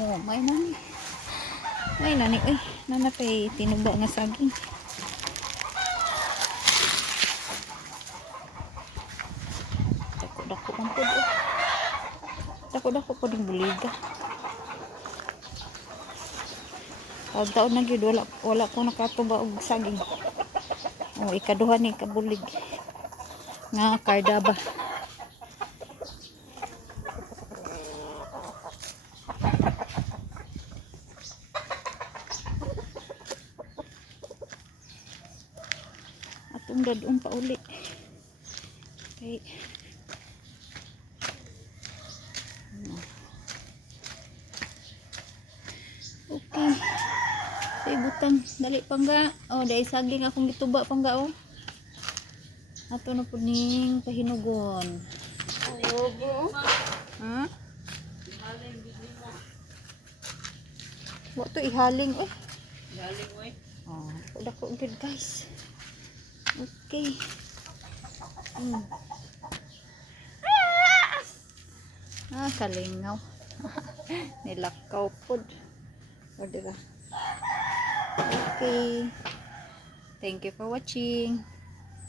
Oh, may nani. May nani. Ay, nanapay tinuba nga saging. Dako-dako ang pod. Dako-dako po ng buliga. Taon na gyud wala ko nakatuba og saging. Oh, ikaduha ni kabulig nga kardaba. Atong dadon pa uli. Okay. Okay. Say butang dali pangga. Oh, dai saging akong gituba pangga oh. Ato na pud ning pahinugon. Ogo. Ha? Wa to ihaling oh. Ihaling oy. Oh, dako gid guys. Okay. Kalingaw. Nilakaw pod. O diba? Okay. Thank you for watching.